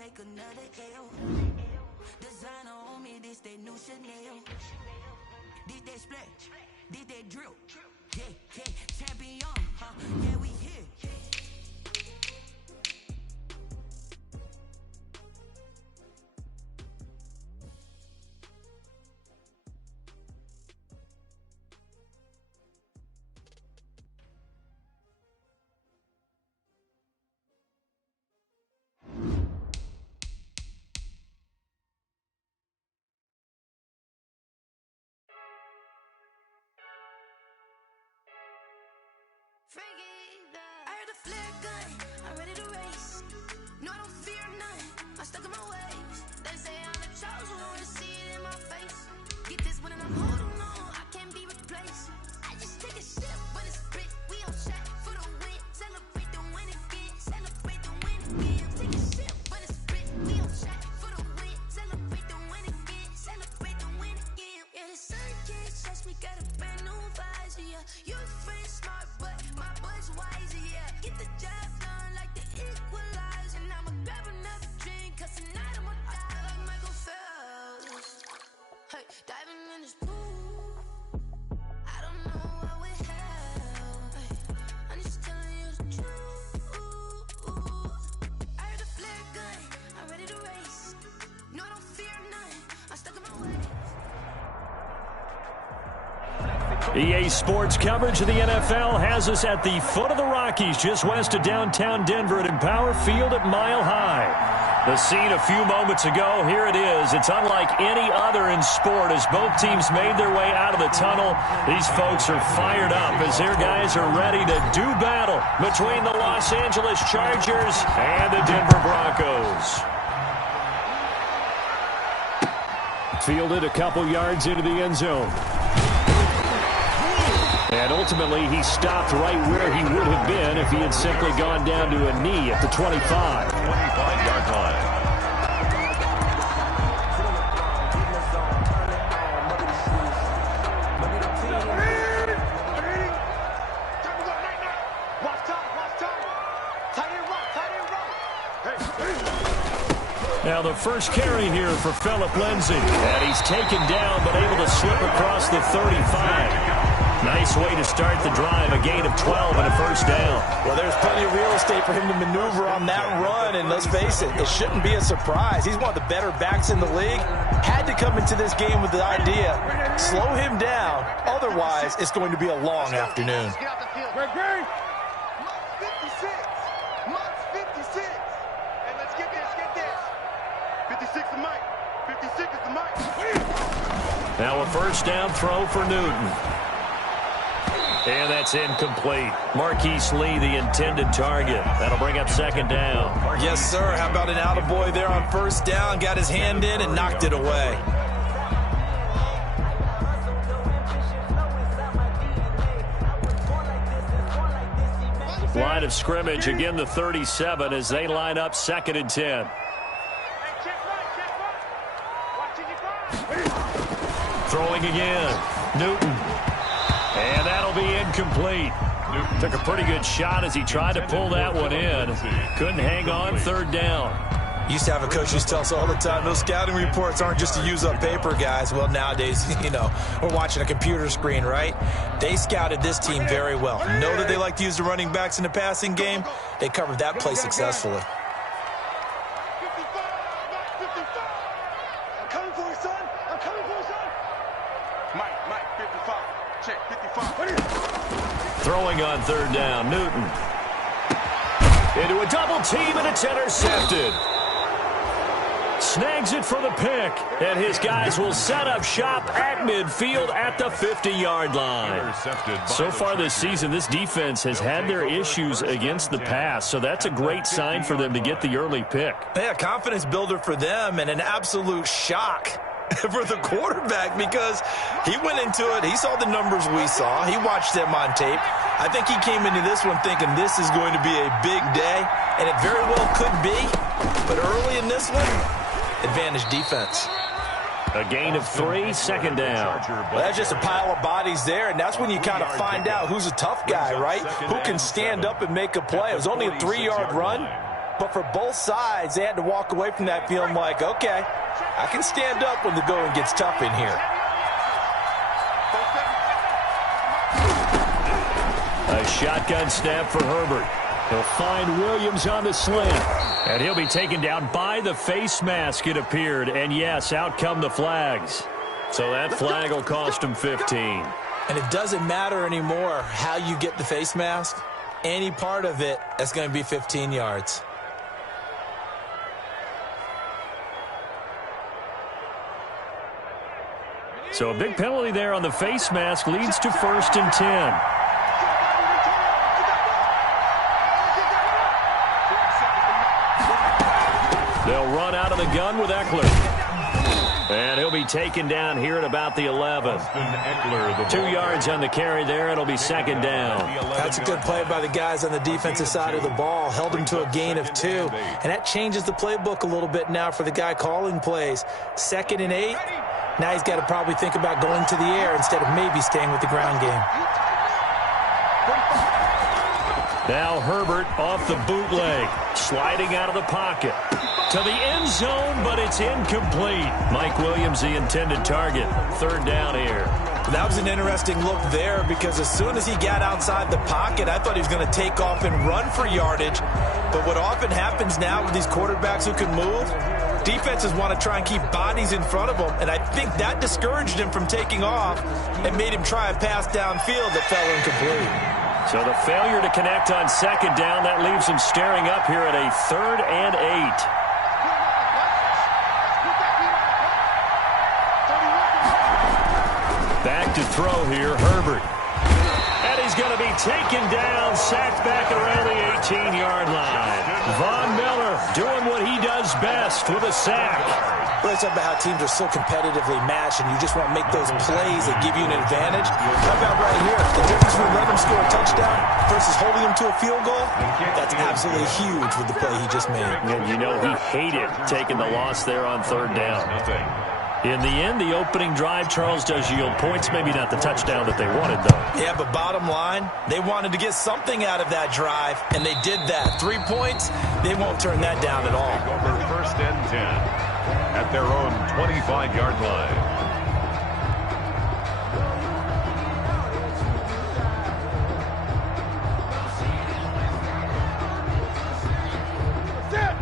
take another L. Designer on me, this they new Chanel. This they splash, this they drill. Yeah, champion, yeah, we here. I heard the flare gun, I'm ready to race. No, I don't fear none, I'm stuck in my ways. They say I'm the chosen one, see it in my face. Get this one and I'm holding on, I can't be replaced. I just take a sip, but it's split, we on shot for the win. Celebrate the win again, celebrate the win again. Take a sip, but it's split, we on shot for the win. Celebrate the win again, celebrate the win again. Yeah, the sun can't touch me, got a brand new visor, yeah. You friend smart, but my boy's wiser, yeah. Get the job done like the equalizer. And I'ma grab another drink, cause tonight I'ma die like Michael Phelps. Hey, diving in this pool, I don't know what would help. Hey, I'm just telling you the truth. I heard the flare gun, I'm ready to race. No, I don't fear none, I'm stuck in my ways. EA Sports coverage of the NFL has us at the foot of the Rockies, just west of downtown Denver at Empower Field at Mile High. The scene a few moments ago, here it is. It's unlike any other in sport as both teams made their way out of the tunnel. These folks are fired up as their guys are ready to do battle between the Los Angeles Chargers and the Denver Broncos. Fielded a couple yards into the end zone. And ultimately, he stopped right where he would have been if he had simply gone down to a knee at the 25. 25-yard line. Now the first carry here for Phillip Lindsay. And he's taken down but able to slip across the 35. Nice way to start the drive, a gain of 12 and a first down. Well, there's plenty of real estate for him to maneuver on that run, and let's face it, it shouldn't be a surprise. He's one of the better backs in the league. Had to come into this game with the idea, slow him down, otherwise it's going to be a long afternoon. Greg. Month 56. And let's get this. 56 is Mike. 56 is the Mike. Now a first down throw for Newton. And that's incomplete. Marquise Lee, the intended target. That'll bring up second down. Yes, sir. How about an attaboy there on first down? Got his hand in and knocked it away. Line of scrimmage, again the 37 as they line up 2nd and 10. Throwing again. Newton. And that'll be incomplete. Took a pretty good shot as he tried to pull that one in. Couldn't hang on, 3rd down. Used to have a coach who tells us all the time, those scouting reports aren't just to use up paper, guys. Well, nowadays, we're watching a computer screen, right? They scouted this team very well. Know that they like to use the running backs in the passing game. They covered that play successfully. Throwing on 3rd down, Newton. Into a double team, and it's intercepted. Snags it for the pick, and his guys will set up shop at midfield at the 50-yard line. So far this season, this defense has had their issues against the pass, so that's a great sign for them to get the early pick. Yeah, confidence builder for them, and an absolute shock for the quarterback because he went into it. He saw the numbers we saw. He watched them on tape. I think he came into this one thinking this is going to be a big day, and it very well could be. But early in this one, advantage defense. A gain of 3, 2nd down. Well, that's just a pile of bodies there, and that's when you kind of find out who's a tough guy, right? Who can stand up and make a play. It was only a 3-yard run, But for both sides, they had to walk away from that feeling like, okay, I can stand up when the going gets tough in here. A shotgun snap for Herbert. He'll find Williams on the slant. And he'll be taken down by the face mask, it appeared. And yes, out come the flags. So that flag will cost him 15. And it doesn't matter anymore how you get the face mask. Any part of it, that's going to be 15 yards. So a big penalty there on the face mask leads to 1st and 10. They'll run out of the gun with Eckler. And he'll be taken down here at about the 11. 2 yards on the carry there. It'll be 2nd down. That's a good play by the guys on the defensive side of the ball. Held him to a gain of 2. And that changes the playbook a little bit now for the guy calling plays. 2nd and 8. Now he's got to probably think about going to the air instead of maybe staying with the ground game. Now Herbert off the bootleg, sliding out of the pocket to the end zone, but it's incomplete. Mike Williams, the intended target. 3rd down here. That was an interesting look there because as soon as he got outside the pocket, I thought he was going to take off and run for yardage. But what often happens now with these quarterbacks who can move, defenses want to try and keep bodies in front of them, and I think that discouraged him from taking off and made him try a pass downfield that fell incomplete. So the failure to connect on 2nd down, that leaves him staring up here at a 3rd and 8. Back to throw here, Herbert. And he's going to be taken down, sacked back around the 18-yard line. Von Miller doing what he does best with a sack. We're talking about how teams are so competitively matched, and you just want to make those plays that give you an advantage. How about right here? The difference between letting him score a touchdown versus holding him to a field goal, that's absolutely huge with the play he just made. And you know he hated taking the loss there on 3rd down. In the end, the opening drive, Charles, does yield points. Maybe not the touchdown that they wanted, though. Yeah, but bottom line, they wanted to get something out of that drive, and they did that. 3 points, they won't turn that down at all. Over 1st and 10 at their own 25-yard line.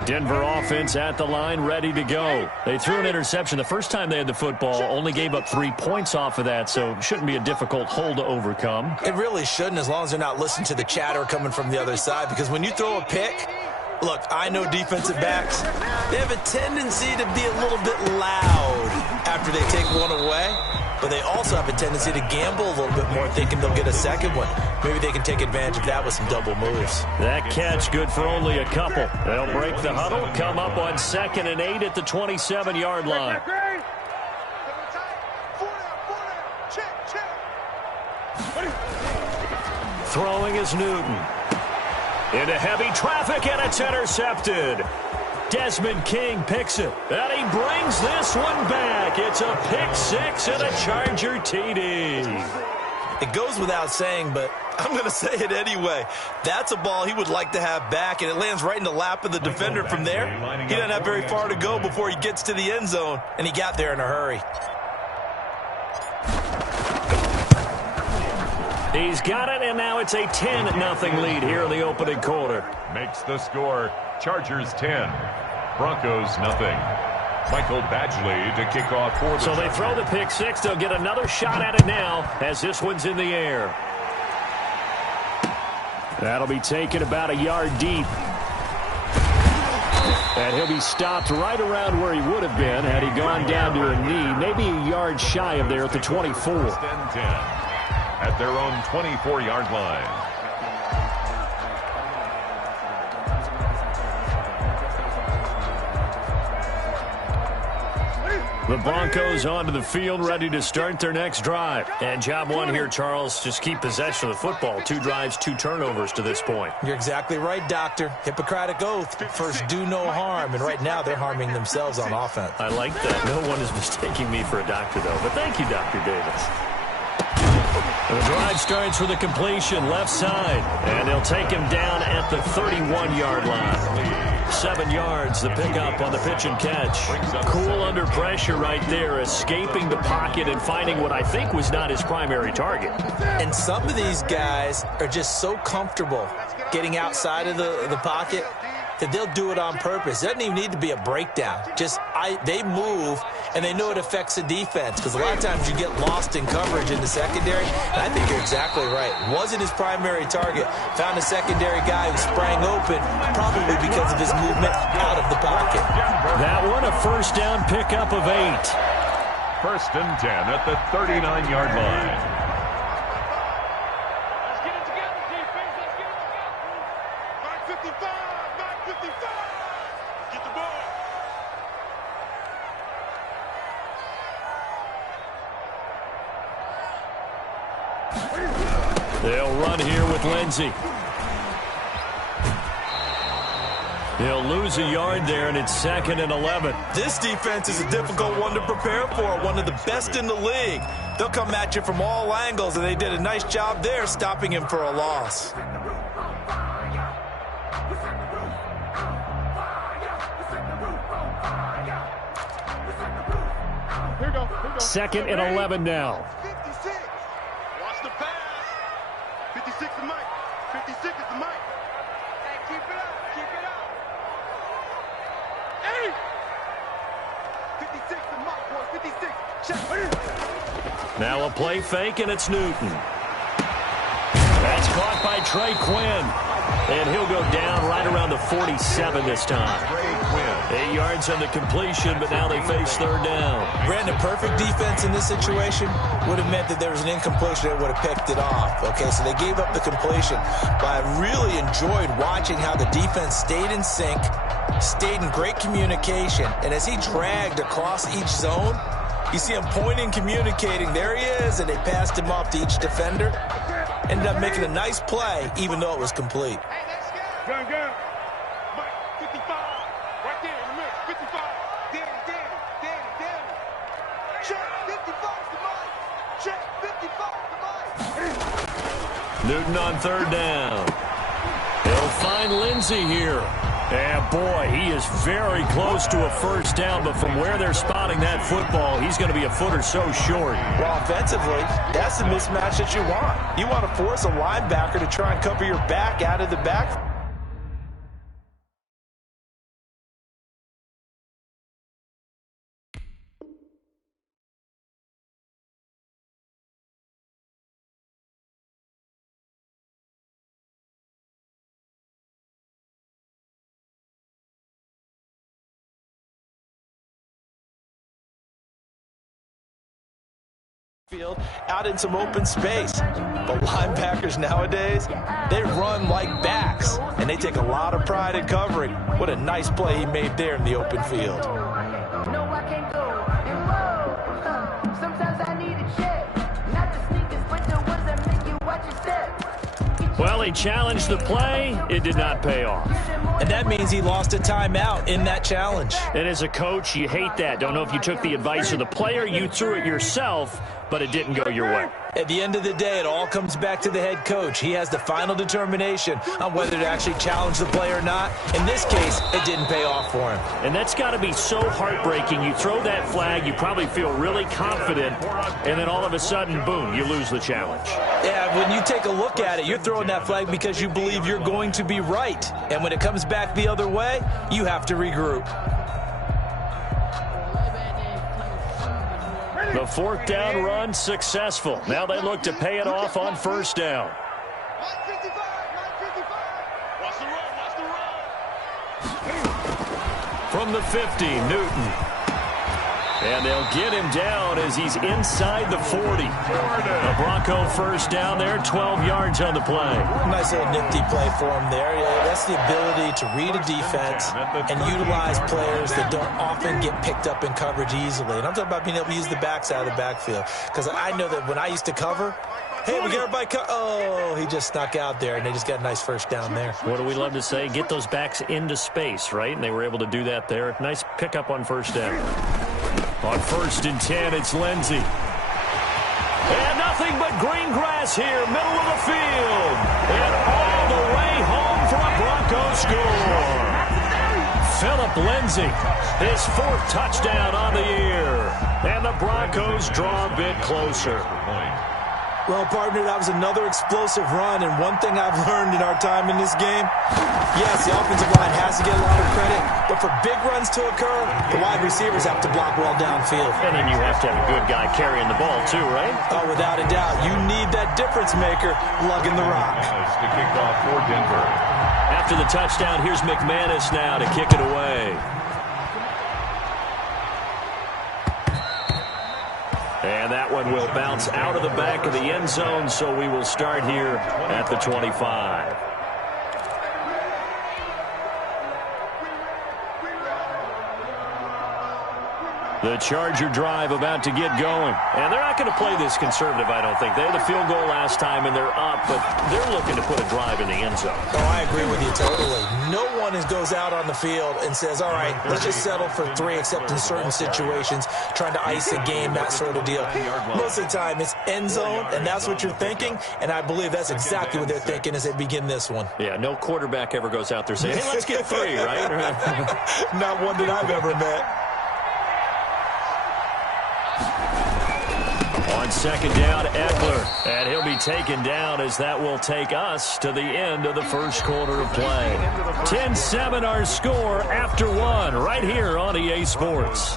Denver offense at the line, ready to go. They threw an interception the first time they had the football, only gave up 3 points off of that, so it shouldn't be a difficult hole to overcome. It really shouldn't, as long as they're not listening to the chatter coming from the other side, because when you throw a pick, look, I know defensive backs, they have a tendency to be a little bit loud after they take one away, but they also have a tendency to gamble a little bit more, thinking they'll get a second one. Maybe they can take advantage of that with some double moves. That catch good for only a couple. They'll break the huddle, come up on 2nd and 8 at the 27-yard line. Throwing is Newton. Into heavy traffic, and it's intercepted. Desmond King picks it, and he brings this one back. It's a pick 6 and a Charger TD. It goes without saying, but I'm going to say it anyway. That's a ball he would like to have back, and it lands right in the lap of the defender from there. He doesn't have very far to go before he gets to the end zone, and he got there in a hurry. He's got it, and now it's a 10-0 lead here in the opening quarter. Makes the score Chargers 10, Broncos nothing. Michael Badgley to kick off for the So they throw the pick 6. They'll get another shot at it now as this one's in the air. That'll be taken about a yard deep. And he'll be stopped right around where he would have been had he gone down to a knee, maybe a yard shy of there at the 24. 10 at their own 24-yard line. The Broncos onto the field, ready to start their next drive. And job one here, Charles, just keep possession of the football. 2 drives, 2 turnovers to this point. You're exactly right, Doctor. Hippocratic oath. First, do no harm. And right now, they're harming themselves on offense. I like that. No one is mistaking me for a doctor, though. But thank you, Dr. Davis. The drive starts with a completion left side. And they'll take him down at the 31-yard line. 7 yards, the pickup on the pitch and catch. Cool under pressure right there, escaping the pocket and finding what I think was not his primary target. And some of these guys are just so comfortable getting outside of the pocket that they'll do it on purpose. It doesn't even need to be a breakdown. They move, and they know it affects the defense, because a lot of times you get lost in coverage in the secondary, and I think you're exactly right. Wasn't his primary target. Found a secondary guy who sprang open, probably because of his movement out of the pocket. That one, a first down pickup of 8. 1st and 10 at the 39-yard line. They'll run here with Lindsey. They'll lose a yard there, and it's 2nd and 11. This defense is a difficult one to prepare for, one of the best in the league. They'll come at you from all angles, and they did a nice job there stopping him for a loss. Here we go. 2nd and 11 now. 56. Watch the pass. 56 is Mike. 56 is the Mike. Hey, keep it up. Keep it up. Hey! 56 is Mike, boy. 56. Check. Now a play fake, and it's Newton. That's caught by Trey Quinn. And he'll go down right around the 47 this time. 8 yards on the completion, but now they face 3rd down. Brandon, perfect defense in this situation would have meant that there was an incompletion that would have picked it off. Okay, so they gave up the completion. But I really enjoyed watching how the defense stayed in sync, stayed in great communication, and as he dragged across each zone, you see him pointing, communicating. There he is, and they passed him off to each defender. Ended up making a nice play, even though it was complete. Gun. Mike, 55. Right there in the middle. 55. Danny. Check. 55 to Mike. Check. 55 to Mike. Newton on 3rd down. He'll find Lindsey here. And boy, he is very close to a first down, but from where they're spotting that football, he's going to be a foot or so short. Well, offensively, that's the mismatch that you want. You want to force a linebacker to try and cover your back out of the back. Field out in some open space. But linebackers nowadays, they run like backs, and they take a lot of pride in covering. What a nice play he made there in the open field. No, I can't go and roll. Sometimes I need a check. Not the sneakers, but the ones that make you watch your step. Well, he challenged the play. It did not pay off. And that means he lost a timeout in that challenge. And as a coach, you hate that. Don't know if you took the advice of the player, you threw it yourself, but it didn't go your way. At the end of the day, it all comes back to the head coach. He has the final determination on whether to actually challenge the play or not. In this case, it didn't pay off for him. And that's got to be so heartbreaking. You throw that flag, you probably feel really confident, and then all of a sudden, boom, you lose the challenge. Yeah, when you take a look at it, you're throwing that flag because you believe you're going to be right. And when it comes back the other way, you have to regroup. The 4th down run successful. Now they look to pay it off on 1st down. Mike 55. Watch the run. From the 50, Newton. And they'll get him down as he's inside the 40. A Bronco first down there, 12 yards on the play. Nice little nifty play for him there. That's the ability to read a defense and utilize players that don't often get picked up in coverage easily. And I'm talking about being able to use the backs out of the backfield. Because I know that when I used to cover, hey, we get everybody oh, he just snuck out there, and they just got a nice first down there. What do we love to say? Get those backs into space, right? And they were able to do that there. Nice pickup on 1st down. On 1st and 10, it's Lindsey. And nothing but green grass here, middle of the field. And all the way home for a Bronco score. Phillip Lindsay, his 4th touchdown on the year. And the Broncos draw a bit closer. Well, partner, that was another explosive run, and one thing I've learned in our time in this game, yes, the offensive line has to get a lot of credit, but for big runs to occur, the wide receivers have to block well downfield. And then you have to have a good guy carrying the ball too, right? Oh, without a doubt. You need that difference maker lugging the rock. To kick off for Denver. After the touchdown, here's McManus now to kick it away. And that one will bounce out of the back of the end zone, so we will start here at the 25. The Charger drive about to get going. And they're not going to play this conservative, I don't think. They had the field goal last time, and they're up, but they're looking to put a drive in the end zone. Oh, I agree with you totally. No one goes out on the field and says, all right, let's just settle for 3, except in certain situations, trying to ice a game, that sort of deal. Most of the time, it's end zone, and that's what you're thinking, and I believe that's exactly what they're thinking as they begin this one. Yeah, no quarterback ever goes out there saying, hey, let's get 3, right? Not one that I've ever met. On second down, Eckler, and he'll be taken down as that will take us to the end of the first quarter of play. 10-7 our score after 1 right here on EA Sports.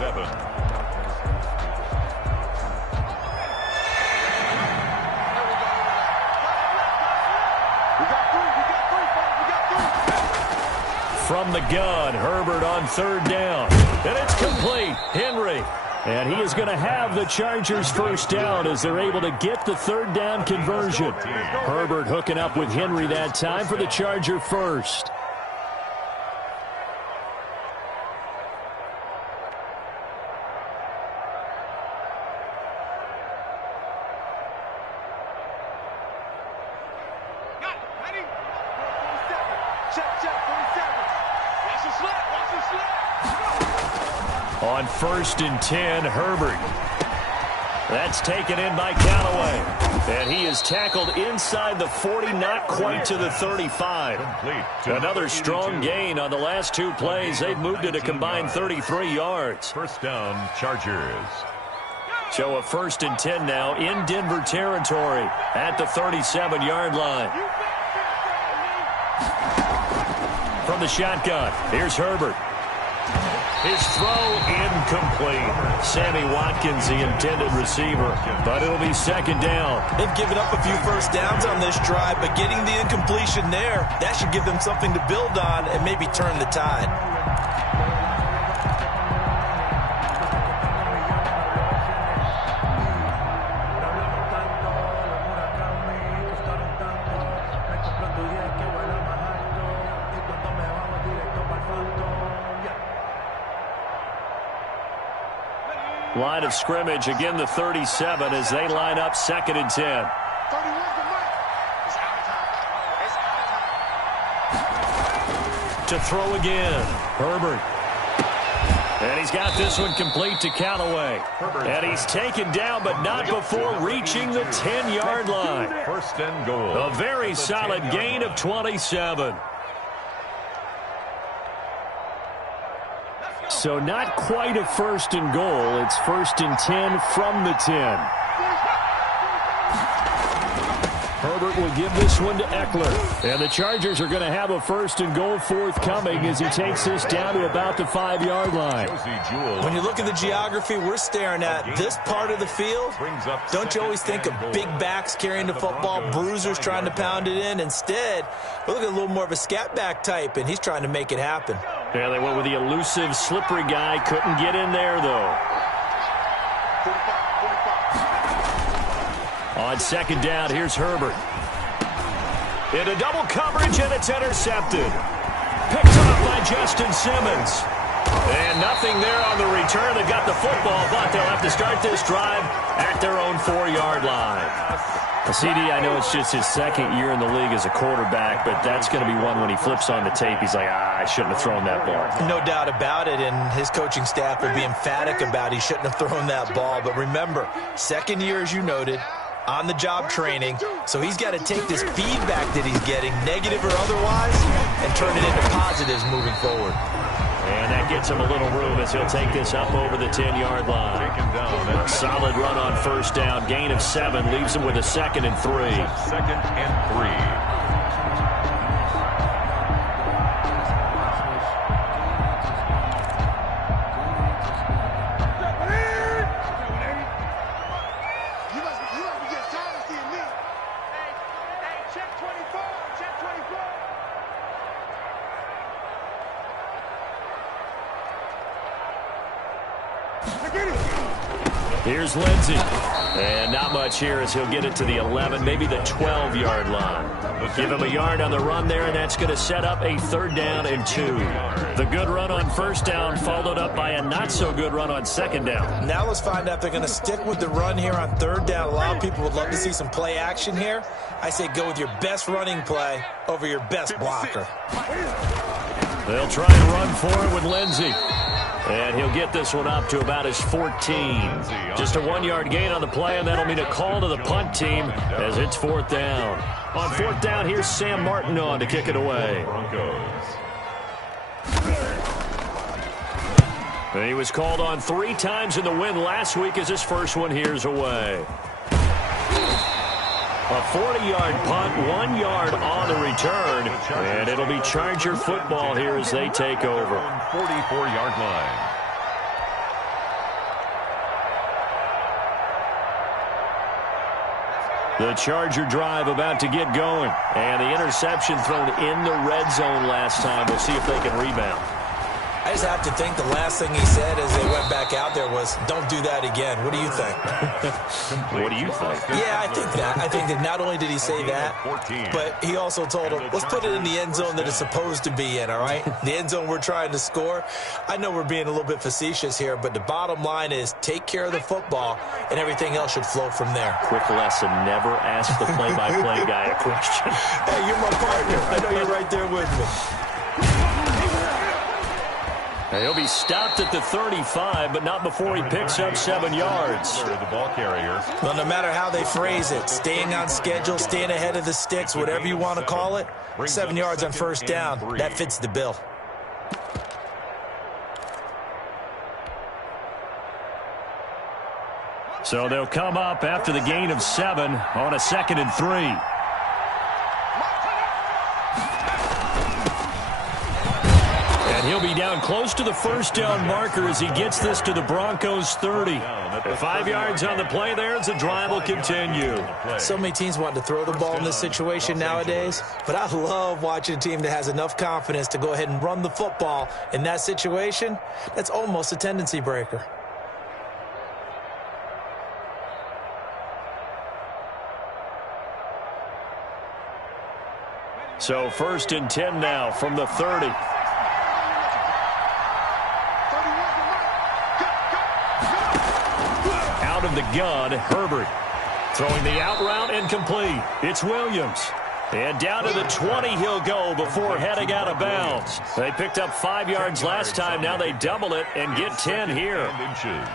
From the gun, Herbert on 3rd down, and it's complete. Henry. And he is going to have the Chargers first down as they're able to get the 3rd down conversion. Herbert hooking up with Henry that time for the Charger first. On 1st and 10, Herbert. That's taken in by Callaway. And he is tackled inside the 40, not quite to the 35. Another strong gain on the last 2 plays. They've moved it a combined 33 yards. First down, Chargers. So a 1st and 10 now in Denver territory at the 37-yard line. From the shotgun, here's Herbert. His throw incomplete. Sammy Watkins, the intended receiver, but it'll be 2nd down. They've given up a few first downs on this drive, but getting the incompletion there, that should give them something to build on and maybe turn the tide. Line of scrimmage, again the 37 as they line up 2nd and 10. To throw again, Herbert. And he's got this one complete to Callaway. And he's taken down, but not before reaching the 10-yard line. 1st and goal. A very solid gain of 27. So not quite a 1st and goal. It's 1st and 10 from the 10. Herbert will give this one to Eckler. And the Chargers are going to have a 1st and goal forthcoming as he takes this down to about the 5-yard line. When you look at the geography we're staring at, this part of the field, don't you always think of big backs carrying the football, bruisers trying to pound it in? Instead, we look at a little more of a scat back type, and he's trying to make it happen. Yeah, they went with the elusive, slippery guy. Couldn't get in there, though. On 2nd down, here's Herbert. Into double coverage, and it's intercepted. Picked up by Justin Simmons. And nothing there on the return. They've got the football, but they'll have to start this drive at their own 4-yard line. CD, I know it's just his 2nd year in the league as a quarterback, but that's going to be one when he flips on the tape, he's like, I shouldn't have thrown that ball. No doubt about it, and his coaching staff will be emphatic about he shouldn't have thrown that ball. But remember, 2nd year, as you noted, on-the-job training, so he's got to take this feedback that he's getting, negative or otherwise, and turn it into positives moving forward. And that gets him a little room as he'll take this up over the 10-yard line. A solid run on first down. Gain of 7 leaves him with a 2nd and 3. 2nd and 3. Here's Lindsey. And not much here as he'll get it to the 11, maybe the 12-yard line. Give him a yard on the run there, and that's going to set up a 3rd down and 2. The good run on first down followed up by a not-so-good run on 2nd down. Now let's find out if they're going to stick with the run here on 3rd down. A lot of people would love to see some play action here. I say go with your best running play over your best blocker. They'll try and run for it with Lindsey. And he'll get this one up to about his 14. Just a 1-yard gain on the play, and that'll mean a call to the punt team as it's 4th down. On 4th down, here's Sam Martin on to kick it away. And he was called on 3 times in the win last week as his first one here's away. A 40-yard punt, 1 yard on the return, and it'll be Charger football here as they take over. 44-yard line. The Charger drive about to get going, and the interception thrown in the red zone last time. We'll see if they can rebound. I just have to think the last thing he said as they went back out there was, don't do that again. What do you think? What do you think? Yeah, I think that. I think that not only did he say that, but he also told him, let's put it in the end zone that it's supposed to be in, all right? The end zone we're trying to score. I know we're being a little bit facetious here, but the bottom line is take care of the football, and everything else should flow from there. Quick lesson, never ask the play-by-play guy a question. Hey, you're my partner. I know you're right there with me. He'll be stopped at the 35, but not before he picks up 7 yards. The ball carrier. Well, no matter how they phrase it, staying on schedule, staying ahead of the sticks, whatever you want to call it, 7 yards on first down, that fits the bill. So they'll come up after the gain of 7 on a 2nd and 3. He'll be down close to the first down marker as he gets this to the Broncos 30. 5 yards on the play there as the drive will continue. So many teams want to throw the ball in this situation nowadays, but I love watching a team that has enough confidence to go ahead and run the football in that situation. That's almost a tendency breaker. So 1st and 10 now from the 30. Of the gun, Herbert throwing the out route incomplete. It's Williams. And down to the 20 he'll go before heading out of bounds. They picked up 5 yards last time. Now they double it and get 10 here. Inches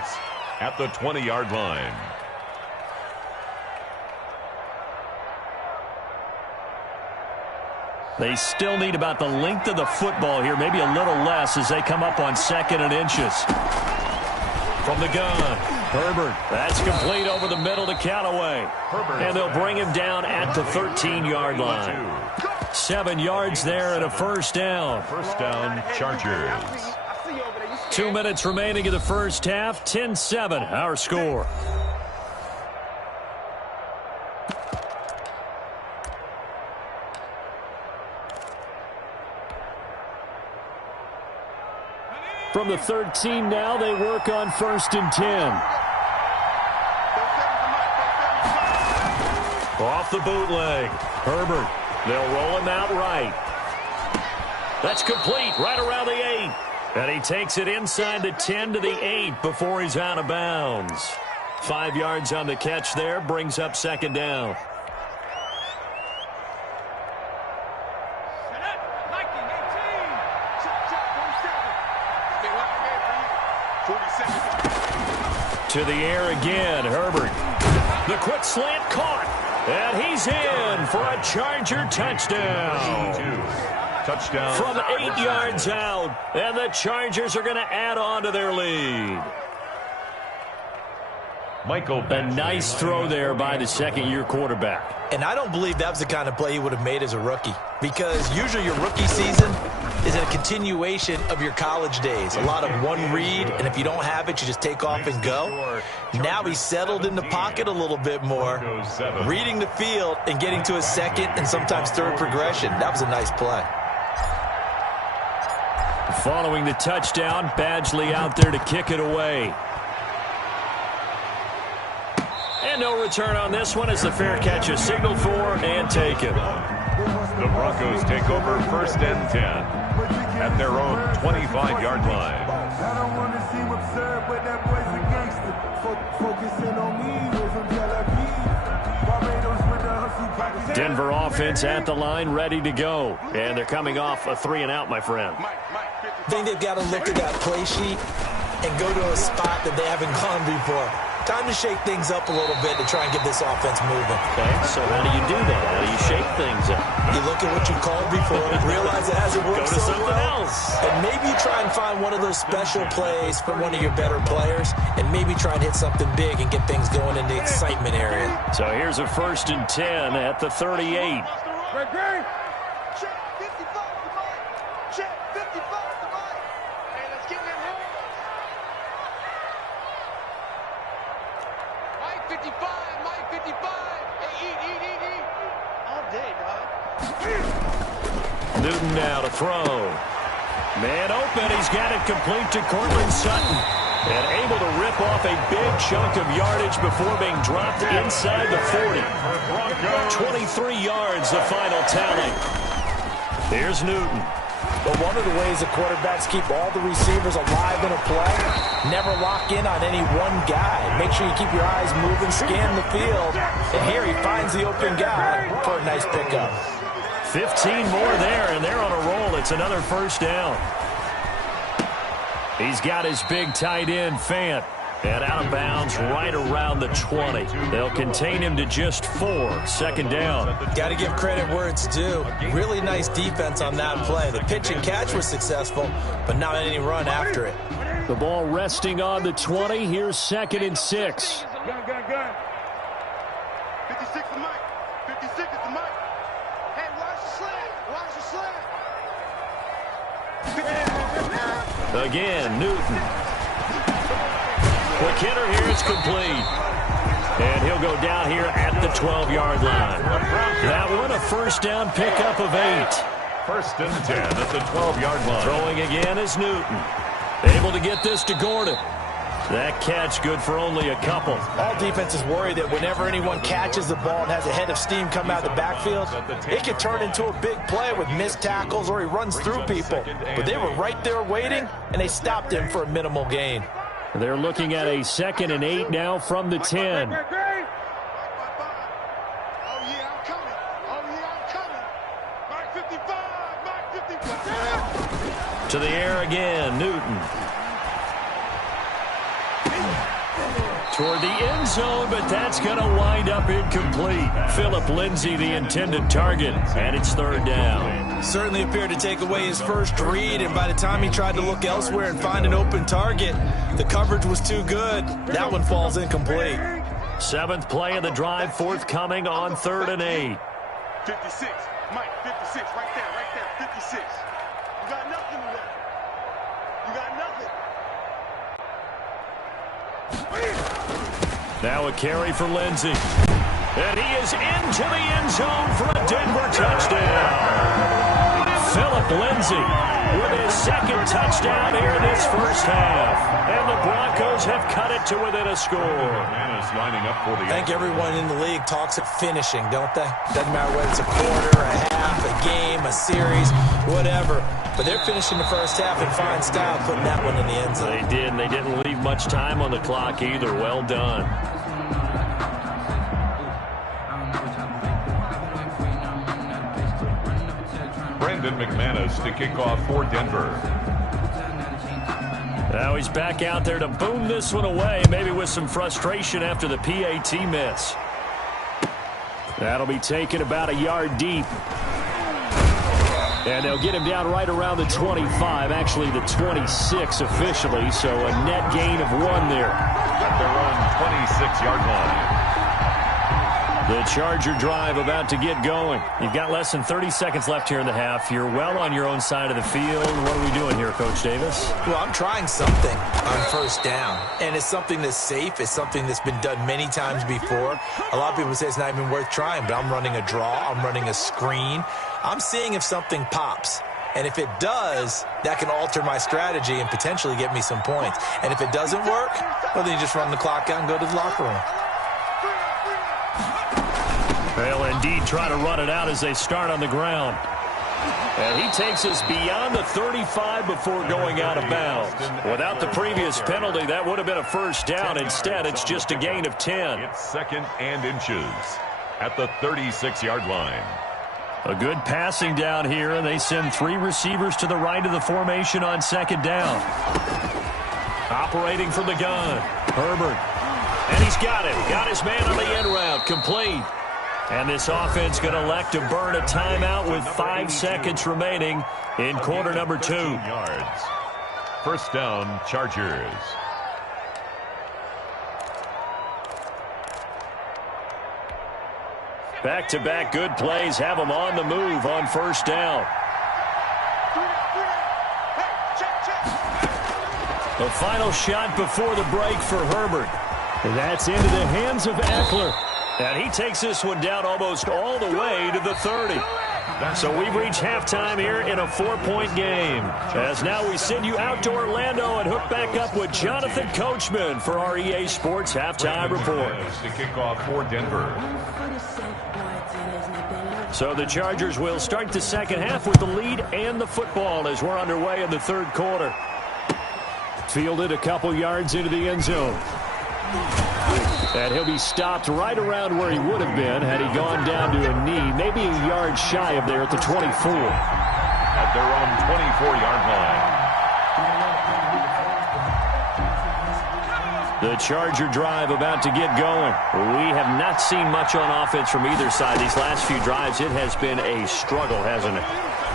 at the 20-yard line. They still need about the length of the football here, maybe a little less as they come up on 2nd and inches. From the gun, Herbert. That's complete over the middle to Callaway. And they'll bring him down at the 13-yard line. 7 yards there and a first down. First down, Chargers. 2 minutes remaining in the first half. 10-7, our score. From the 13 now, they work on 1st and 10. Off the bootleg. Herbert. They'll roll him out right. That's complete right around the 8. And he takes it inside the 10 to the 8 before he's out of bounds. 5 yards on the catch there, brings up 2nd down. To the air again, Herbert. The quick slant caught, and he's in for a Charger touchdown. Touchdown. From 8 yards out, and the Chargers are going to add on to their lead. A nice throw there by the second-year quarterback. And I don't believe that was the kind of play he would have made as a rookie, because usually your rookie season is a continuation of your college days. A lot of one read, and if you don't have it, you just take off and go. Now he's settled in the pocket a little bit more, reading the field and getting to his second and sometimes third progression. That was a nice play. Following the touchdown, Badgley out there to kick it away. And no return on this one as the fair catch is signaled for and taken. The Broncos take over 1st and 10 at their own 25-yard line. I don't want to seem absurd, but that boy's a gangster. Focusing on me, we're from Tel Aviv. Barbados with the hustle. Denver offense at the line, ready to go. And they're coming off a 3-and-out, my friend. I think they've got to look at that play sheet and go to a spot that they haven't gone before. Time to shake things up a little bit to try and get this offense moving. Okay, so how do you do that? How do you shake things up? You look at what you called before, realize it hasn't worked Go to something else. and maybe try and find one of those special plays from one of your better players, and maybe try and hit something big and get things going in the excitement area. So here's a 1st and 10 at the 38. Check 55 to Mike. Check 55 to Mike. Hey, let's get that home. Mike 55, Mike 55. Hey, eat. All day, dog. Newton now to throw. Man open, he's got it complete to Cortland Sutton. And able to rip off a big chunk of yardage before being dropped inside the 40. 23 yards, the final tally. Here's Newton. But one of the ways the quarterbacks keep all the receivers alive in a play, never lock in on any one guy. Make sure you keep your eyes moving, scan the field. And here he finds the open guy for a nice pickup. 15 more there, and they're on a roll. It's another 1st down. He's got his big tight end, Fant. And out of bounds right around the 20. They'll contain him to just 4. 2nd down. Got to give credit where it's due. Really nice defense on that play. The pitch and catch was successful, but not any run after it. The ball resting on the 20. Here's 2nd and 6. Gun. 56 to Mike. 56 is to Mike. Hey, watch the slant. Again, Newton. Quick hitter here, it's complete. And he'll go down here at the 12-yard line. That one, a 1st down pickup of 8. 1st and 10 at the 12-yard line. Throwing again is Newton. Able to get this to Gordon. That catch good for only a couple. All defenses worry that whenever anyone catches the ball and has a head of steam come out of the backfield, it could turn into a big play with missed tackles or he runs through people. But they were right there waiting, and they stopped him for a minimal gain. They're looking at a 2nd and 8 now from the 10. Oh, yeah, I'm coming. Mike 55. To the air again, Newton. Toward the end zone, but that's going to wind up incomplete. Philip Lindsay, the intended target, and it's 3rd down. Certainly appeared to take away his first read, and by the time he tried to look elsewhere and find an open target, the coverage was too good. That one falls incomplete. 7th play of the drive, forthcoming on 3rd and 8. 56. Mike, 56. Right there. 56. You got nothing to that. You got nothing. Now a carry for Lindsay. And he is into the end zone for a Denver touchdown. Philip Lindsay with his 2nd touchdown here in this 1st half. And the Broncos have cut it to within a score. Lining up for the I think everyone in the league talks of finishing, don't they? Doesn't matter whether it's a quarter, a half, a game, a series, whatever. But they're finishing the 1st half in fine style, putting that one in the end zone. They did, and they didn't leave much time on the clock either. Well done. Brandon McManus to kick off for Denver. Now he's back out there to boom this one away, maybe with some frustration after the PAT miss. That'll be taken about a yard deep. And they'll get him down right around the 25, actually the 26 officially, so a net gain of 1 there. At their own 26-yard line. The Charger drive about to get going. You've got less than 30 seconds left here in the half. You're well on your own side of the field. What are we doing here, Coach Davis? Well, I'm trying something on first down, and it's something that's safe. It's something that's been done many times before. A lot of people say it's not even worth trying, but I'm running a draw. I'm running a screen. I'm seeing if something pops. And if it does, that can alter my strategy and potentially get me some points. And if it doesn't work, well, then you just run the clock out and go to the locker room. They'll indeed try to run it out as they start on the ground. And he takes us beyond the 35 before going out of bounds. Without the previous penalty, that would have been a first down. Instead, it's just a gain of 10. It's 2nd and inches at the 36-yard line. A good passing down here, and they send 3 receivers to the right of the formation on 2nd down. Operating from the gun, Herbert. And he's got him. Got his man on the end route. Complete. And this offense going to elect to burn a timeout with 5 seconds remaining in quarter number 2. Yards. First down, Chargers. Back-to-back good plays have them on the move on first down. The final shot before the break for Herbert. And that's into the hands of Eckler. And he takes this one down almost all the way to the 30. So we've reached halftime here in a 4-point game. As now we send you out to Orlando and hook back up with Jonathan Coachman for our EA Sports Halftime Report. To kick off for Denver. So the Chargers will start the second half with the lead and the football as we're underway in the third quarter. Fielded a couple yards into the end zone. And he'll be stopped right around where he would have been had he gone down to a knee, maybe a yard shy of there at the 24. At their own 24-yard line. The Charger drive about to get going. We have not seen much on offense from either side. These last few drives, it has been a struggle, hasn't it?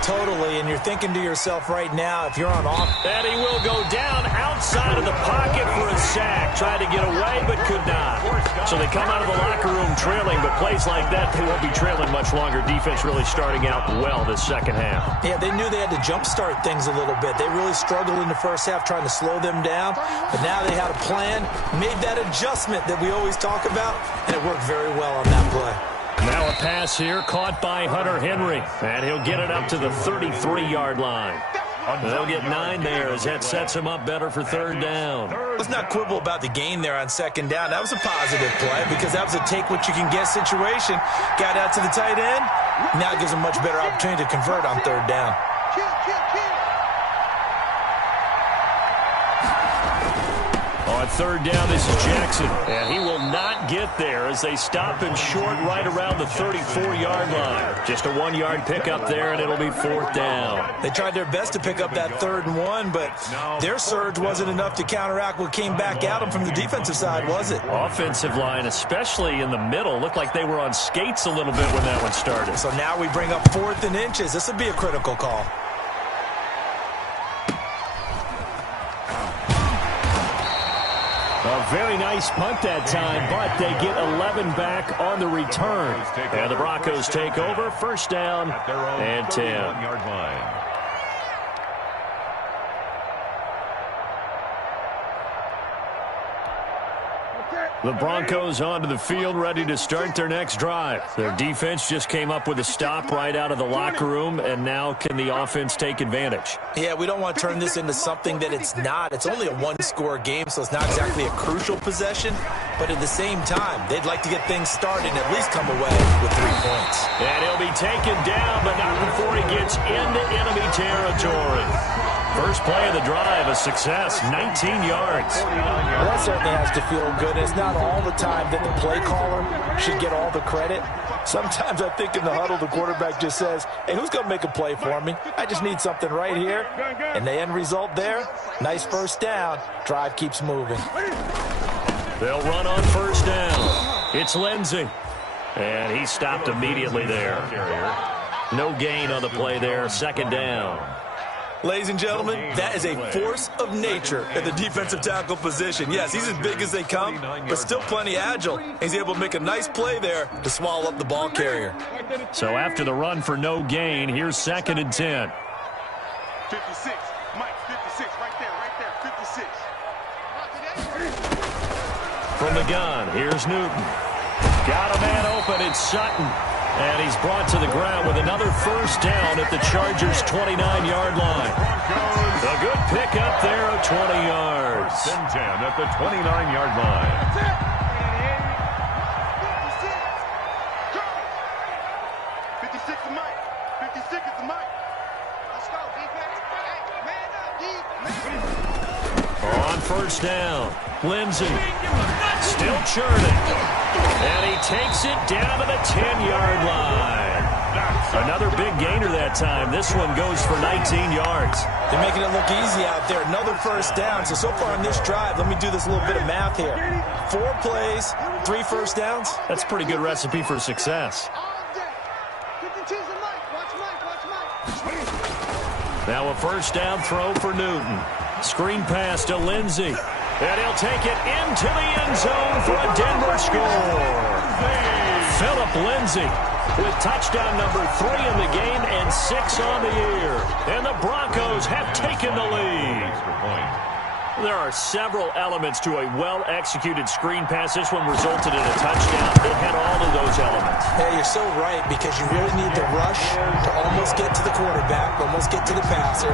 Totally, and you're thinking to yourself right now, if you're on off... And he will go down outside of the pocket for a sack. Tried to get away, but could not. So they come out of the locker room trailing, but plays like that, they won't be trailing much longer. Defense really starting out well this second half. Yeah, they knew they had to jumpstart things a little bit. They really struggled in the first half trying to slow them down, but now they had a plan, made that adjustment that we always talk about, and it worked very well on that play. Now a pass here caught by Hunter Henry, and he'll get it up to the 33-yard line. They'll get 9 there as that sets him up better for third down. Let's not quibble about the gain there on second down. That was a positive play because that was a take-what-you-can-get situation. Got out to the tight end. Now it gives him much better opportunity to convert on third down. On third down, this is Jackson, and he will not get there as they stop him short right around the 34-yard line. Just a 1-yard pickup there, and it'll be fourth down. They tried their best to pick up that 3rd and 1, but their surge wasn't enough to counteract what came back at them from the defensive side, was it? Offensive line, especially in the middle, looked like they were on skates a little bit when that one started. So now we bring up 4th and inches. This would be a critical call. A very nice punt that time, but they get 11 back on the return. And the Broncos take over, first down and 10. Yard line. The Broncos onto the field, ready to start their next drive. Their defense just came up with a stop right out of the locker room, and now can the offense take advantage? Yeah, we don't want to turn this into something that it's not. It's only a 1-score game, so it's not exactly a crucial possession. But at the same time, they'd like to get things started and at least come away with 3 points. And he'll be taken down, but not before he gets into enemy territory. First play of the drive, a success, 19 yards. Well, that certainly has to feel good. It's not all the time that the play caller should get all the credit. Sometimes I think in the huddle, the quarterback just says, hey, who's going to make a play for me? I just need something right here. And the end result there, nice first down. Drive keeps moving. They'll run on first down. It's Lindsey. And he stopped immediately there. No gain on the play there, second down. Ladies and gentlemen, that is a force of nature at the defensive tackle position. Yes, he's as big as they come, but still plenty agile. He's able to make a nice play there to swallow up the ball carrier. So after the run for no gain, here's 2nd and 10. 56, Mike, 56, right there, 56. From the gun, here's Newton. Got a man open, it's Sutton. And he's brought to the ground with another first down at the Chargers' 29-yard line. A good pickup there of 20 yards. 10-10 at the 29-yard line. 56 is Mike. 56 is Mike. Let's go, defense. Man up, On first down, Lindsey still churning. And he takes it down to the 10-yard line. Another big gainer that time. This one goes for 19 yards. They're making it look easy out there. Another first down. So far on this drive, let me do this little bit of math here. 4 plays, 3 first downs. That's a pretty good recipe for success. Now a first down throw for Newton. Screen pass to Lindsey. And he'll take it into the end zone for a Denver score. Phillip Lindsey with touchdown number 3 in the game and 6 on the year. And the Broncos have taken the lead. There are several elements to a well-executed screen pass. This one resulted in a touchdown. It had all of those elements. Hey, you're so right, because you really need the rush to almost get to the quarterback, almost get to the passer.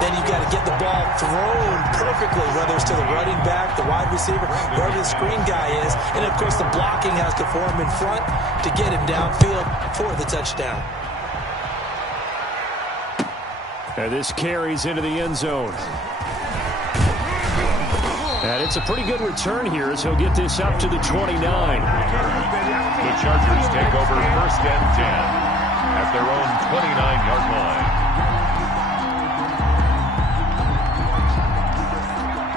Then you've got to get the ball thrown perfectly, whether it's to the running back, the wide receiver, wherever the screen guy is. And, of course, the blocking has to form in front to get him downfield for the touchdown. And this carries into the end zone. And it's a pretty good return here as he'll get this up to the 29. The Chargers take over 1st and 10 at their own 29-yard line.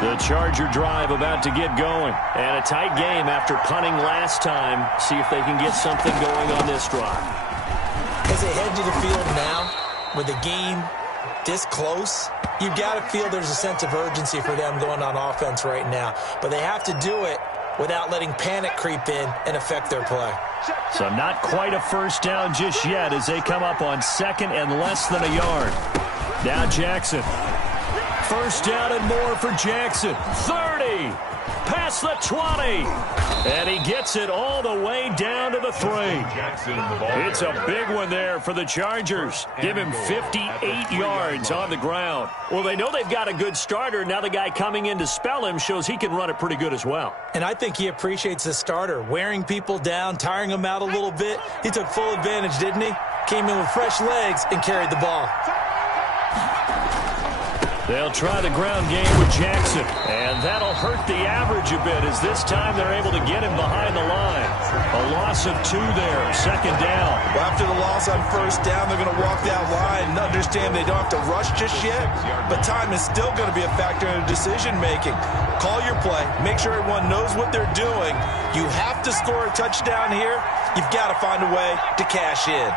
The Charger drive about to get going. And a tight game after punting last time. See if they can get something going on this drive. As they head to the field now, with the game this close, you've got to feel there's a sense of urgency for them going on offense right now. But they have to do it without letting panic creep in and affect their play. So not quite a first down just yet as they come up on 2nd and less than a yard. Now Jackson. First down and more for Jackson. 30. Past the 20. And he gets it all the way down to the 3. It's a big one there for the Chargers. Give him 58 yards on the ground. Well, they know they've got a good starter. Now the guy coming in to spell him shows he can run it pretty good as well. And I think he appreciates the starter, wearing people down, tiring them out a little bit. He took full advantage, didn't he? Came in with fresh legs and carried the ball. They'll try the ground game with Jackson, and that'll hurt the average a bit as this time they're able to get him behind the line. A loss of 2 there, 2nd down. Well, after the loss on first down, they're going to walk that line and understand they don't have to rush just yet, but time is still going to be a factor in decision-making. Call your play. Make sure everyone knows what they're doing. You have to score a touchdown here. You've got to find a way to cash in.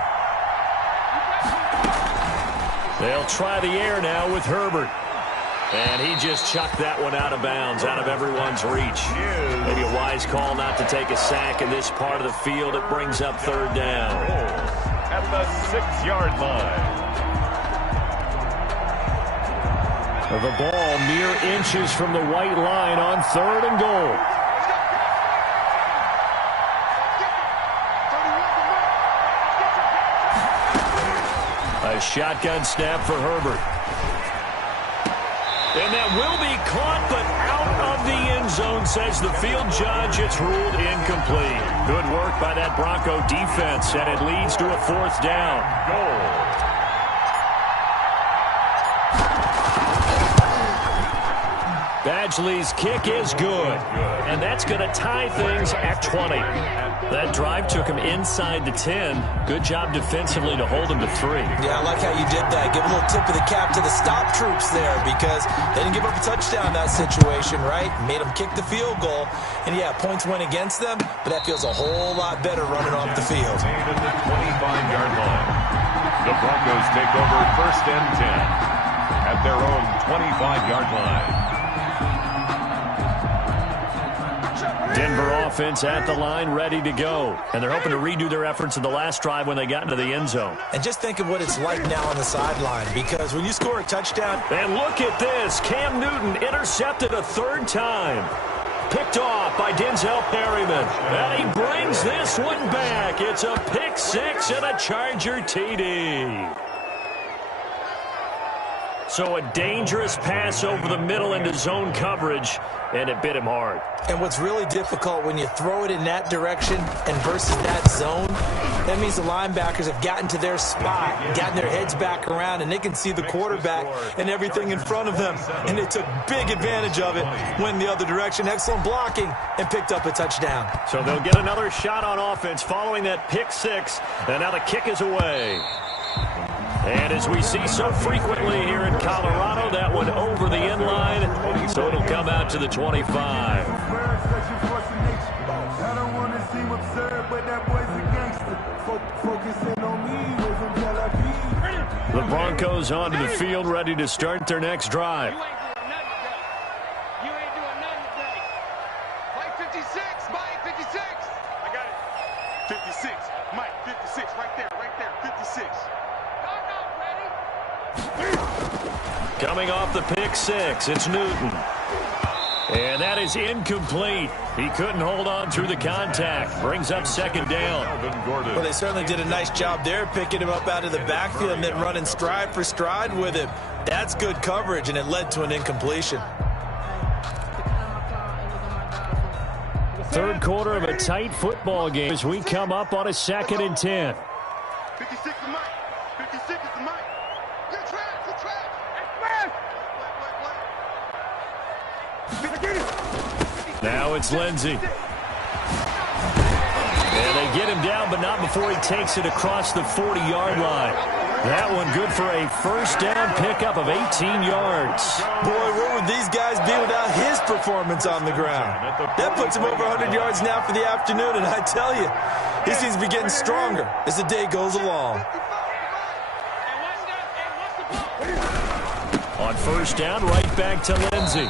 They'll try the air now with Herbert. And he just chucked that one out of bounds, out of everyone's reach. Maybe a wise call not to take a sack in this part of the field. It brings up 3rd down. At the 6-yard line. The ball mere inches from the white line on 3rd and goal. A shotgun snap for Herbert. And that will be caught, but out of the end zone, says the field judge. It's ruled incomplete. Good work by that Bronco defense, and it leads to a 4th down. Goal. Badgley's kick is good, and that's going to tie things at 20. That drive took him inside the 10. Good job defensively to hold him to 3. Yeah, I like how you did that. Give a little tip of the cap to the stop troops there, because they didn't give up a touchdown in that situation, right? Made them kick the field goal. And, yeah, points went against them, but that feels a whole lot better running off the field. At the 25-yard line. The Broncos take over 1st and 10 at their own 25-yard line. Denver offense at the line, ready to go. And they're hoping to redo their efforts in the last drive when they got into the end zone. And just think of what it's like now on the sideline, because when you score a touchdown... And look at this. Cam Newton intercepted a 3rd time. Picked off by Denzel Perryman. And he brings this one back. It's a pick 6 and a Charger TD. So a dangerous pass over the middle into zone coverage, and it bit him hard. And what's really difficult when you throw it in that direction and versus that zone, that means the linebackers have gotten to their spot, gotten their heads back around, and they can see the quarterback and everything in front of them. And they took big advantage of it, went the other direction, excellent blocking, and picked up a touchdown. So they'll get another shot on offense following that pick 6, and now the kick is away. And as we see so frequently here in Colorado, that one over the end line, so it'll come out to the 25. I don't want to seem absurd, but that boy's a gangster. Focusing on me wasn't Tel Aviv. The Broncos onto the field, ready to start their next drive. You ain't doing nothing today. Mike 56, Mike 56. I got it. 56, Mike 56, right there, 56. Coming off the pick 6, it's Newton. And that is incomplete. He couldn't hold on through the contact. Brings up 2nd down. Well, they certainly did a nice job there, picking him up out of the backfield and then running stride for stride with him. That's good coverage, and it led to an incompletion. 3rd quarter of a tight football game as we come up on a 2nd and 10. 56 is Mike. 56 is the Mike. You're trash. Now it's Lindsey. And they get him down, but not before he takes it across the 40-yard line. That one good for a 1st down pickup of 18 yards. Boy, where would these guys be without his performance on the ground? That puts him over 100 yards now for the afternoon, and I tell you, he seems to be getting stronger as the day goes along. On 1st down, right back to Lindsey.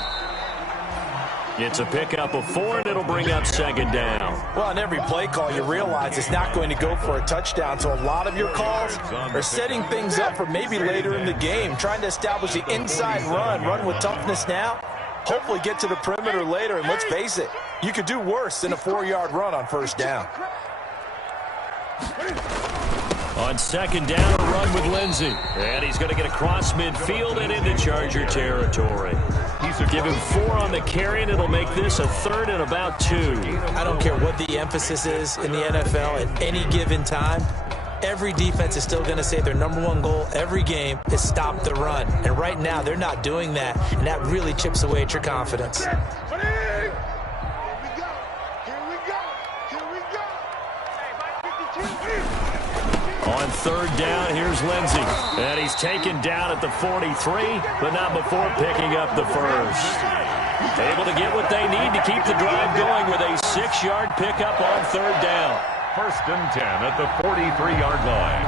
It's a pickup of 4, and it'll bring up 2nd down. Well, on every play call, you realize it's not going to go for a touchdown, so a lot of your calls are setting things up for maybe later in the game, trying to establish the inside run with toughness now, hopefully get to the perimeter later, and let's face it, you could do worse than a 4-yard run on 1st down. On 2nd down, a run with Lindsey. And he's going to get across midfield and into Charger territory. Give him 4 on the carry, and it'll make this a 3rd and about 2. I don't care what the emphasis is in the NFL at any given time. Every defense is still going to say their #1 goal every game is stop the run. And right now, they're not doing that, and that really chips away at your confidence. On 3rd down, here's Lindsey. And he's taken down at the 43, but not before picking up the 1st. Able to get what they need to keep the drive going with a 6-yard pickup on 3rd down. 1st and 10 at the 43-yard line.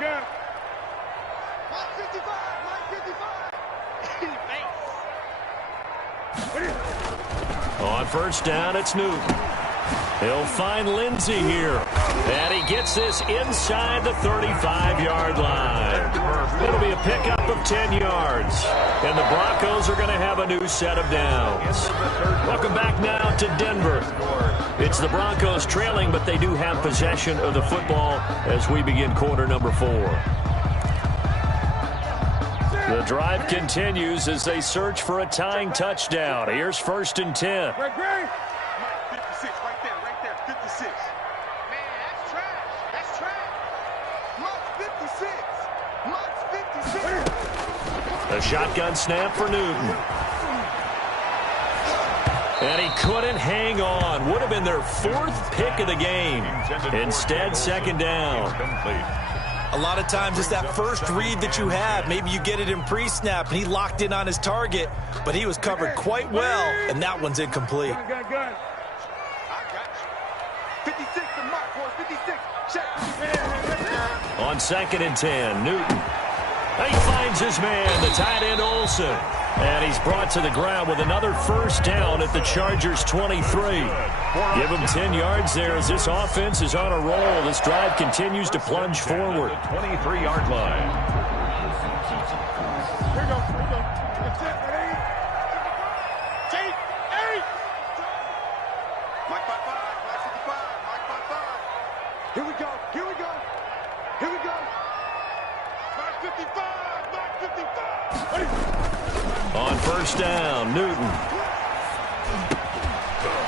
Gun. Mike 55. On 1st down, it's Newton. He'll find Lindsey here. And he gets this inside the 35-yard line. It'll be a pickup of 10 yards. And the Broncos are going to have a new set of downs. Welcome back now to Denver. It's the Broncos trailing, but they do have possession of the football as we begin quarter number 4. The drive continues as they search for a tying touchdown. Here's 1st and 10. Mike 56, right there, 56. Man, that's trash. Mike's 56. A shotgun snap for Newton. And he couldn't hang on. Would have been their 4th pick of the game. Instead, 2nd down. A A lot of times it's that first read that you have. Maybe you get it in pre-snap, and he locked in on his target, but he was covered quite well, and that one's incomplete. I got you. 56 to mark, boys. 56. Check. On 2nd and 10, Newton. He finds his man, the tight end Olsen. And he's brought to the ground with another first down at the Chargers' 23. Give him 10 yards there as this offense is on a roll. This drive continues to plunge forward. 23-yard line. Here we go. It's it. 8. Mike 55. Mike 55. Mike 55. Here we go. Mike 55. Mike 55. On first down, Newton.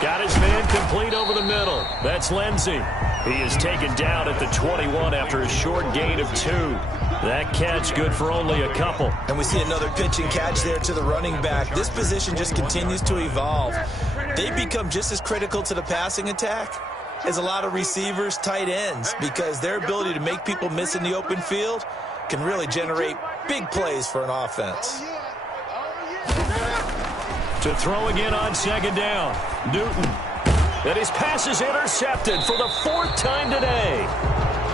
Got his man complete over the middle. That's Lindsey. He is taken down at the 21 after a short gain of 2. That catch good for only a couple. And we see another pitch and catch there to the running back. This position just continues to evolve. They become just as critical to the passing attack as a lot of receivers, tight ends, because their ability to make people miss in the open field can really generate big plays for an offense. To throw again on 2nd down, Newton. And his pass is intercepted for the 4th time today.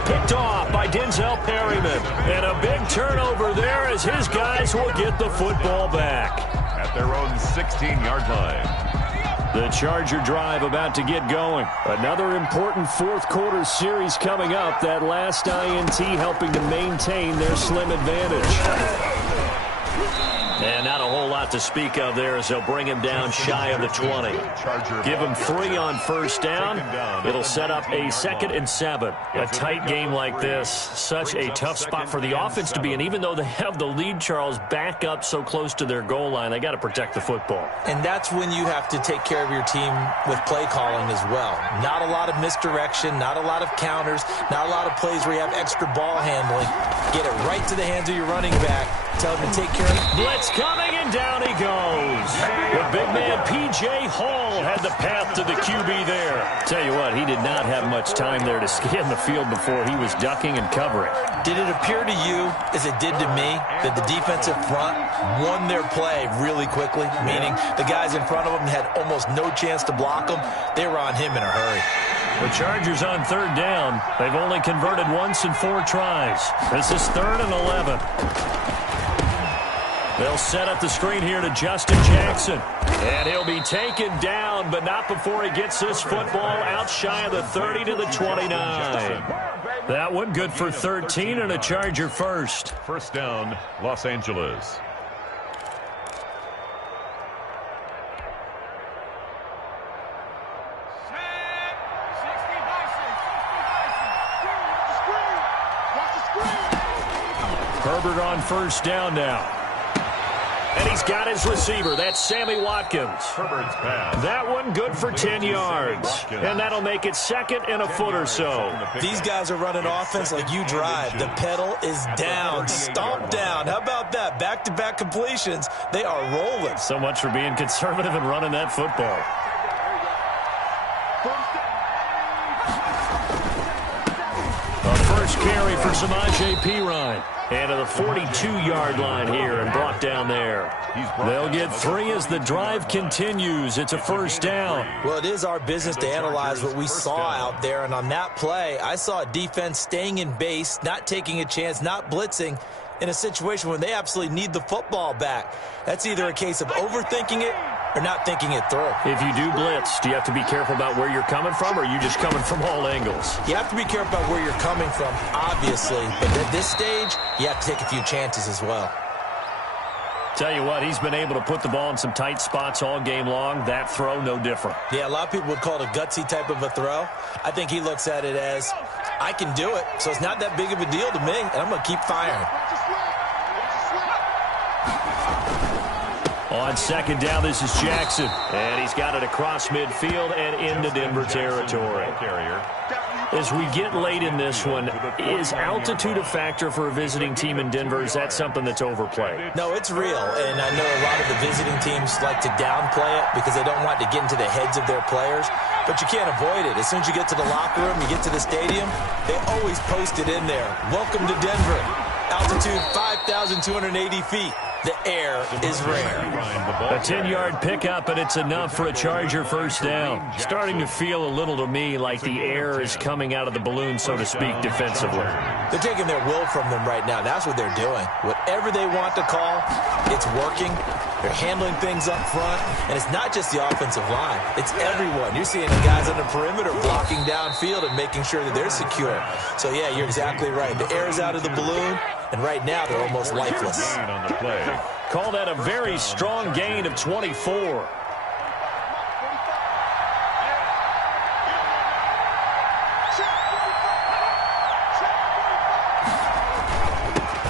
Picked off by Denzel Perryman. And a big turnover there as his guys will get the football back. At their own 16-yard line. The Charger drive about to get going. Another important 4th quarter series coming up. That last INT helping to maintain their slim advantage. And not a whole lot to speak of there as they'll bring him down shy of the 20. Give him 3 on first down. It'll set up a 2nd and 7. A tight game like this, such a tough spot for the offense to be in. Even though they have the lead, Charles, back up so close to their goal line, they got to protect the football. And that's when you have to take care of your team with play calling as well. Not a lot of misdirection, not a lot of counters, not a lot of plays where you have extra ball handling. Get it right to the hands of your running back. Tell him to take care of it. Blitz coming, and down he goes. The big man, P.J. Hall, had the path to the QB there. Tell you what, he did not have much time there to scan the field before he was ducking and covering. Did it appear to you, as it did to me, that the defensive front won their play really quickly? Meaning the guys in front of them had almost no chance to block them. They were on him in a hurry. The Chargers on 3rd down. They've only converted once in 4 tries. This is 3rd and 11. They'll set up the screen here to Justin Jackson. And he'll be taken down, but not before he gets this football out shy of the 30 to the 29. That one good for 13 and a Charger first. First down, Los Angeles. Herbert on first down now. And he's got his receiver. That's Sammy Watkins. Herbert's pass. That one good for 10 yards. And that'll make it 2nd and a foot or so. These guys are running offense like you drive. The pedal is down, stomp down. How about that? Back-to-back completions. They are rolling. So much for being conservative and running that football. A first carry for Samaje Perine. And to the 42-yard line here and brought down there. They'll get 3 as the drive continues. It's a first down. Well, it is our business to analyze what we saw out there. And on that play, I saw a defense staying in base, not taking a chance, not blitzing in a situation when they absolutely need the football back. That's either a case of overthinking it or not thinking it through. If you do blitz, do you have to be careful about where you're coming from, or are you just coming from all angles? You have to be careful about where you're coming from, obviously. But at this stage, you have to take a few chances as well. Tell you what, he's been able to put the ball in some tight spots all game long. That throw, no different. Yeah, a lot of people would call it a gutsy type of a throw. I think he looks at it as, I can do it, so it's not that big of a deal to me, and I'm going to keep firing. On second down, this is Jackson. And he's got it across midfield and into Denver territory. As we get late in this one, is altitude a factor for a visiting team in Denver? Is that something that's overplayed? No, it's real. And I know a lot of the visiting teams like to downplay it because they don't want to get into the heads of their players. but you can't avoid it. As soon as you get to the locker room, you get to the stadium, they always post it in there. Welcome to Denver. Altitude 5,280 feet. The air is rare. A 10-yard pickup, and it's enough for a Charger first down. Starting to feel a little to me like the air is coming out of the balloon, so to speak, defensively. They're taking their will from them right now. That's what they're doing. Whatever they want to call, it's working. They're handling things up front, and it's not just the offensive line. It's everyone. You're seeing the guys on the perimeter blocking downfield and making sure that they're secure. So, yeah, you're exactly right. The air is out of the balloon, and right now they're almost lifeless. Call that a very strong gain of 24.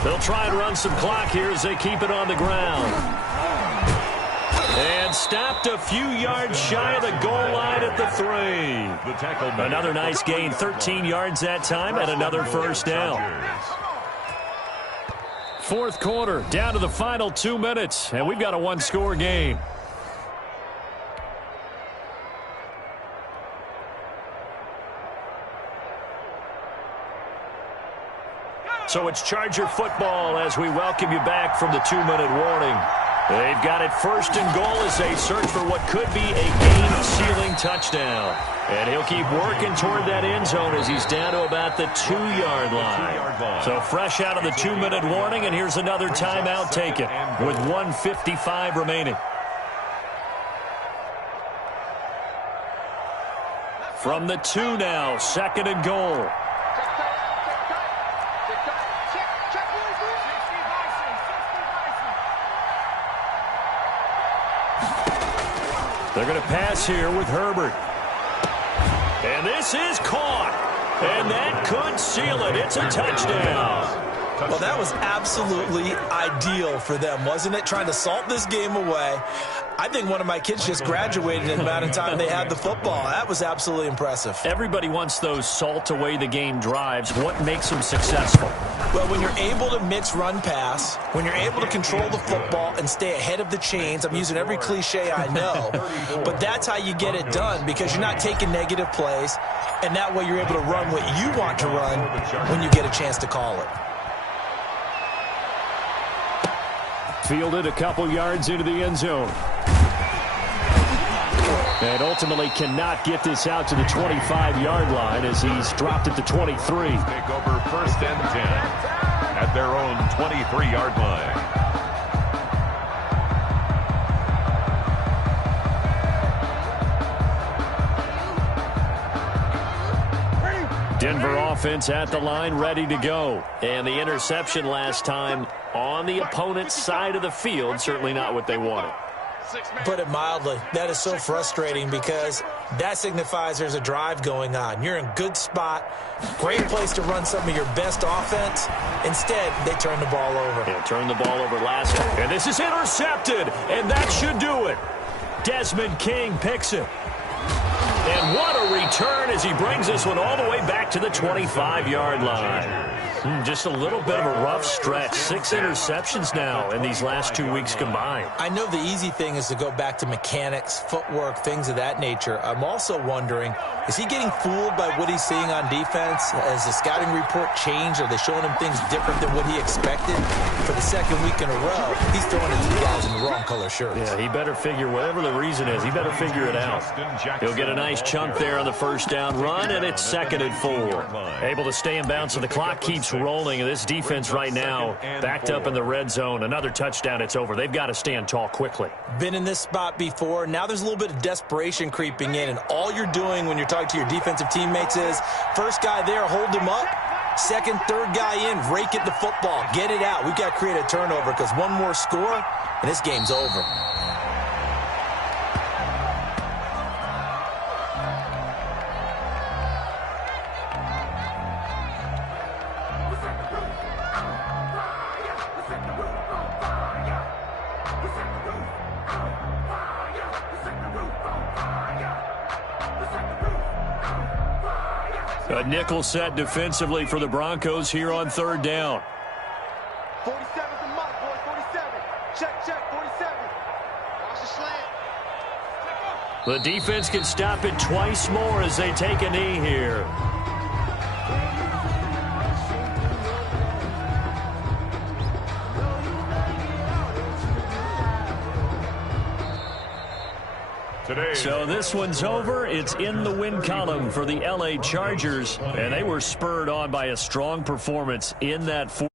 They'll try and run some clock here as they keep it on the ground. And stopped a few yards shy of the goal line at the 3. Another nice gain, 13 yards that time, and another first down. Fourth quarter, down to the final 2 minutes, and we've got a one-score game. So it's Charger football as we welcome you back from the 2-minute warning. They've got it first and goal as they search for what could be a game-sealing touchdown. And he'll keep working toward that end zone as he's down to about the 2-yard line. So fresh out of the 2-minute warning, and here's another timeout taken with 1:55 remaining. From the 2 now, second and goal. They're going to pass here with Herbert. And this is caught. And that could seal it. It's a touchdown. Well, that was absolutely ideal for them, wasn't it? Trying to salt this game away. I think one of my kids just graduated in the amount of time they had the football. That was absolutely impressive. Everybody wants those salt away the game drives. What makes them successful? Well, when you're able to mix run-pass, when you're able to control the football and stay ahead of the chains, I'm using every cliche I know, but that's how you get it done because you're not taking negative plays, and that way you're able to run what you want to run when you get a chance to call it. Fielded a couple yards into the end zone. And ultimately cannot get this out to the 25-yard line as he's dropped at the 23. Take over first and 10 at their own 23-yard line. Denver offense at the line, ready to go. And the interception last time on the opponent's side of the field, certainly not what they wanted. Put it mildly, that is so frustrating because that signifies there's a drive going on. You're in good spot, great place to run some of your best offense. Instead, they turn the ball over. Yeah, turned the ball over last time. And this is intercepted, and that should do it. Desmond King picks it. And what a return as he brings this one all the way back to the 25-yard line. Just a little bit of a rough stretch. 6 interceptions now in these last 2 weeks combined. I know the easy thing is to go back to mechanics, footwork, things of that nature. I'm also wondering, is he getting fooled by what he's seeing on defense? Has the scouting report changed? Are they showing him things different than what he expected? For the second week in a row, he's throwing at you guys in the wrong color shirts. Yeah, he better figure, whatever the reason is, he better figure it out. He'll get a nice chunk there on the first down run, and it's 2nd and 4. Able to stay in bounds, so the clock keeps rolling, and this defense right now backed up in the red zone. Another touchdown, it's over. They've got to stand tall quickly. Been in this spot before. Now there's a little bit of desperation creeping in, and all you're doing when you're talking to your defensive teammates is first guy there, hold him up. Second, third guy in, rake at the football. Get it out. We've got to create a turnover because one more score, and this game's over. A nickel set defensively for the Broncos here on third down. 47's the mark, boys. 47. Check, 47. Watch the slant. The defense can stop it twice more as they take a knee here. So this one's over. It's in the win column for the LA Chargers, and they were spurred on by a strong performance in that fourth.